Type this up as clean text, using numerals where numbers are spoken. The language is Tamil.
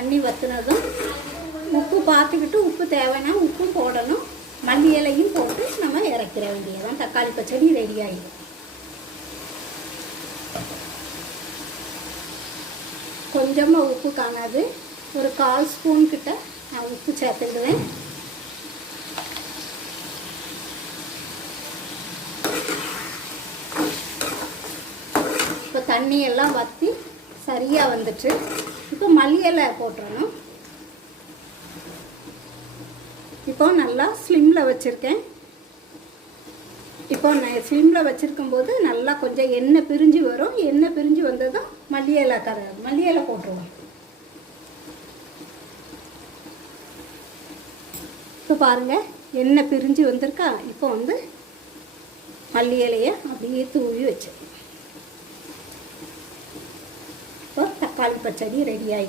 தண்ணி வற்றினதும் உப்பு பார்த்துக்கிட்டு உப்பு தேவைன்னா உப்பும் போடணும். மல்லி இலையும் போட்டு நம்ம இறக்கிற வேண்டியதான். தக்காளி பச்சடி ரெடி ஆகிடும். கொஞ்சமாக உப்பு காணாது, ஒரு 1/4 ஸ்பூன் கிட்ட நான் உப்பு சேர்த்துக்கிடுவேன். இப்போ தண்ணியெல்லாம் வற்றி சரியாக வந்துட்டு இப்போ மல்லி இலை போட்டுறணும். இப்போ நல்லா ஸ்லிம்மில் வச்சுருக்கேன். இப்போ நான் ஸ்லிம்மில் வச்சுருக்கும்போது நல்லா கொஞ்சம் எண்ணெய் பிரிஞ்சு வரும். எண்ணெய் பிரிஞ்சு வந்ததும் மல்லி இலை போட்டுருவோம். இப்போ பாருங்கள் எண்ணெய் பிரிஞ்சு வந்திருக்கா. இப்போ வந்து மல்லி இலையை அப்படியே தூவி வச்சு இப்போ தக்காளி பச்சடி ரெடி ஆகிடும்.